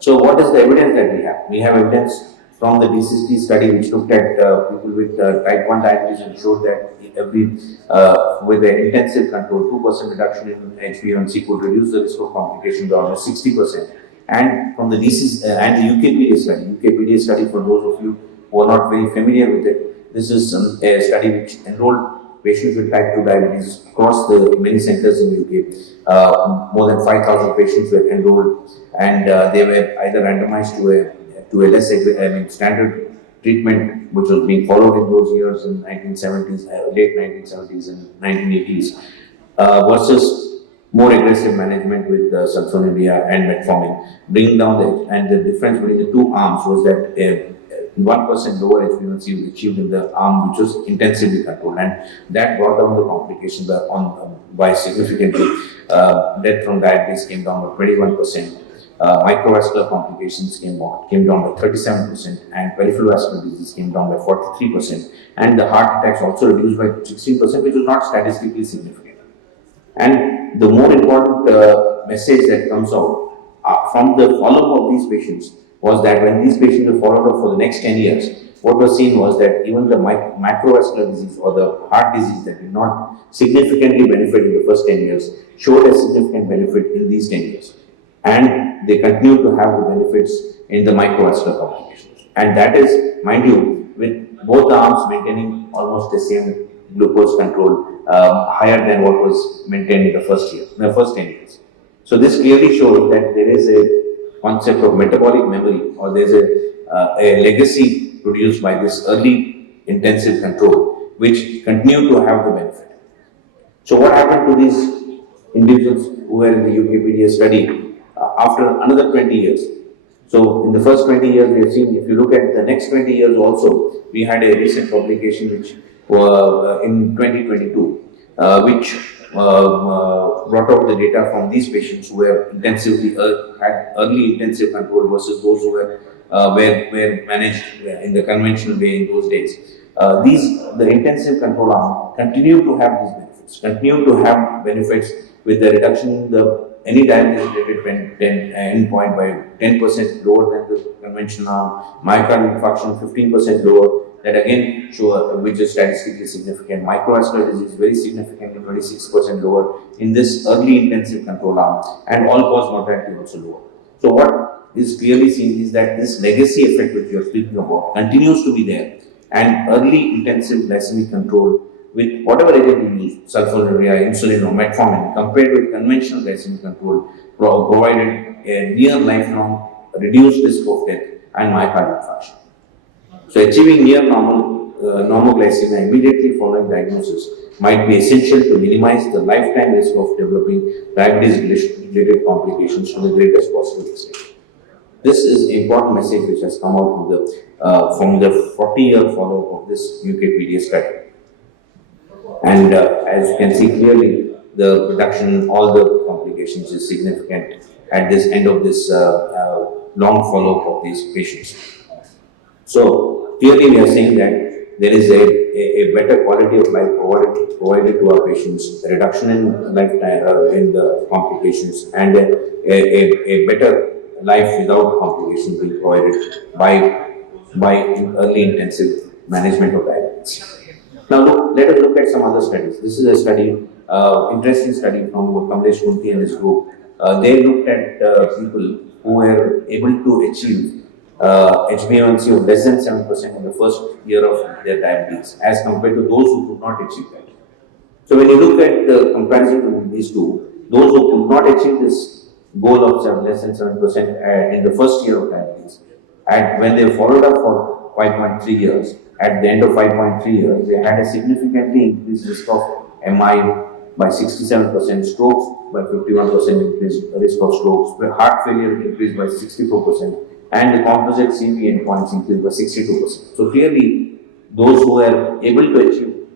So what is the evidence that we have? We have evidence from the DCT study which looked at people with type 1 diabetes and showed that every with the intensive control, 2% reduction in HbA1c could reduce the risk of complications by almost 60%. And from the DCT and the UKPDA study for those of you who are not very familiar with it, this is a study which enrolled patients with type 2 diabetes across the many centers in UK. More than 5,000 patients were enrolled, and they were either randomized to a less standard treatment which was being followed in those years in 1970s, late 1970s and 1980s, versus more aggressive management with sulfonylurea and metformin, bringing down the difference between the two arms was that 1% lower HbA1c was achieved in the arm which was intensively controlled, and that brought down the complications by significantly. Death from diabetes came down by 21%. Microvascular complications came down by 37%, and peripheral vascular disease came down by 43%, and the heart attacks also reduced by 16%, which was not statistically significant. And the more important message that comes out from the follow-up of these patients was that when these patients were followed up for the next 10 years, what was seen was that even the macrovascular disease or the heart disease that did not significantly benefit in the first 10 years showed a significant benefit in these 10 years. And they continue to have the benefits in the microvascular complications. And that is, mind you, with both the arms maintaining almost the same glucose control, higher than what was maintained in the first 10 years. So this clearly shows that there is a concept of metabolic memory, or there is a legacy produced by this early intensive control, which continue to have the benefit. So what happened to these individuals who were in the UKPDA study after another 20 years? So in the first 20 years, we have seen, if you look at the next 20 years also, we had a recent publication which in 2022, which brought out the data from these patients who were had early intensive control versus those who were managed in the conventional way in those days. The intensive control arm continue to have these benefits, with the reduction in any diabetes-related endpoint by 10% lower than the conventional arm, myocardial infarction 15% lower, that again show which is statistically significant. Microvascular disease very significantly 26% lower in this early intensive control arm, and all-cause mortality also lower. So what is clearly seen is that this legacy effect which we are speaking about continues to be there, and early intensive glycemic control with whatever agent you use, sulfonylurea, insulin or metformin, compared with conventional glycemic control, provided a near lifelong reduced risk of death and myocardial infarction. So achieving near normal glycemia immediately following diagnosis might be essential to minimize the lifetime risk of developing diabetes-related complications to the greatest possible extent. This is an important message which has come out from the 40-year follow-up of this UKPDA study. And as you can see clearly, the reduction in all the complications is significant at this end of this long follow-up of these patients. So clearly we are saying that there is a better quality of life provided to our patients, a reduction in lifetime in the complications, and a better life without complications being provided by early intensive management of diabetes. Now let us look at some other studies. This is a study, interesting study from Kamlesh Kunti and his group. They looked at people who were able to achieve HbA1c of less than 7% in the first year of their diabetes, as compared to those who could not achieve that. So when you look at the comparison between these two, those who could not achieve this goal of less than 7% in the first year of diabetes, and when they followed up for 5.3 years, at the end of 5.3 years, they had a significantly increased risk of MI by 67%, strokes by 51% increased risk of strokes, heart failure increased by 64%, and the composite CV endpoints increased by 62%. So clearly, those who were able to achieve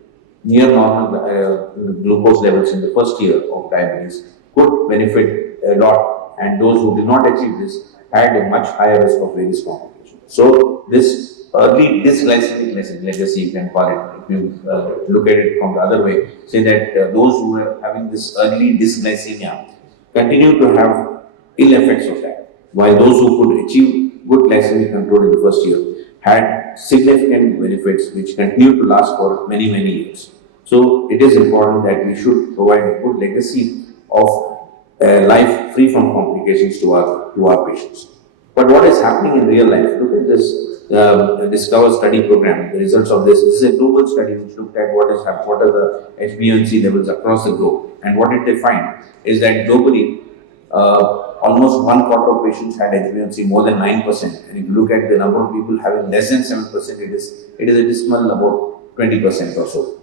near normal glucose levels in the first year of diabetes could benefit a lot, and those who did not achieve this had a much higher risk of various complications. So this early dysglycemic legacy, you can call it, if you look at it from the other way, say that those who are having this early dysglycemia continue to have ill effects of that. while those who could achieve good glycemic control in the first year had significant benefits which continue to last for many, many years. So it is important that we should provide a good legacy of life free from complications to our patients. But what is happening in real life? Look at this Discover study program. The results of this is a global study which looked at what are the HbA1c levels across the globe, and what did they find is that globally, almost one quarter of patients had HbA1c more than 9%, and if you look at the number of people having less than 7%, it is a dismal about 20% or so.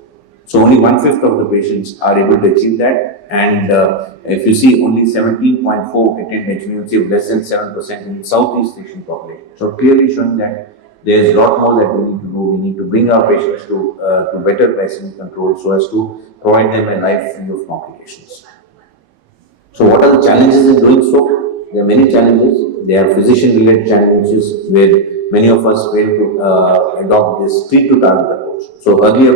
So only 1/5 of the patients are able to achieve that, and if you see, only 17.4 attain HbA1c of less than 7% in Southeast Asian population. So clearly showing that there is a lot more that we need to do. We need to bring our patients to better glycemic control so as to provide them a life free of complications. So what are the challenges in doing so? There are many challenges. There are physician-related challenges where many of us fail to adopt this treat-to-target approach. So earlier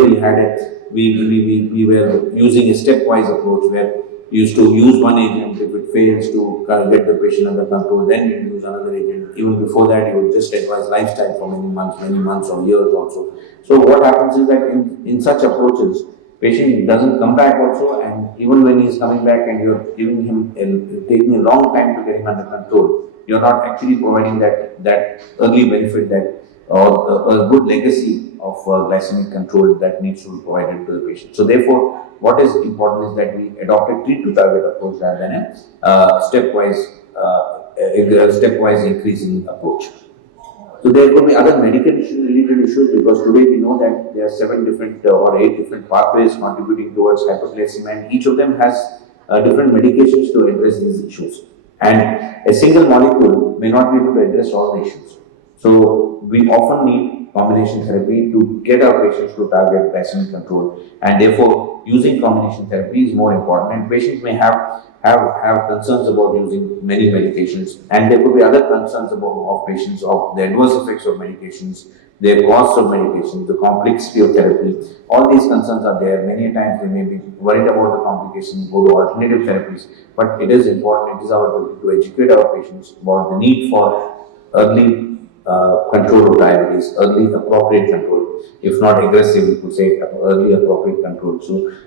we were using a stepwise approach where we used to use one agent. If it fails to get the patient under control, then you use another agent. Even before that, you would just advise lifestyle for many months or years also. So what happens is that in such approaches, patient doesn't come back also, and even when he is coming back and you're giving him taking a long time to get him under control, you're not actually providing that early benefit that or a good legacy of glycemic control that needs to be provided to the patient. So therefore, what is important is that we adopt a treat to target approach rather than a stepwise increasing approach. So there could be other medication related issues, because today we know that there are 7 different or 8 different pathways contributing towards hyperglycemia, and each of them has different medications to address these issues. And a single molecule may not be able to address all the issues. So we often need combination therapy to get our patients to target glycemic control, and therefore using combination therapy is more important. And patients may have concerns about using many medications, and there could be other concerns of patients of the adverse effects of medications, their cost of medications, the complexity of therapy. All these concerns are there. Many times they may be worried about the complications, go to alternative therapies. But it is important, it is our duty to educate our patients about the need for early control of diabetes, early appropriate control, if not aggressive, we could say early appropriate control.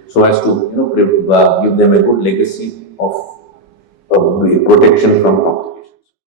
So as to give them a good legacy of protection from complications.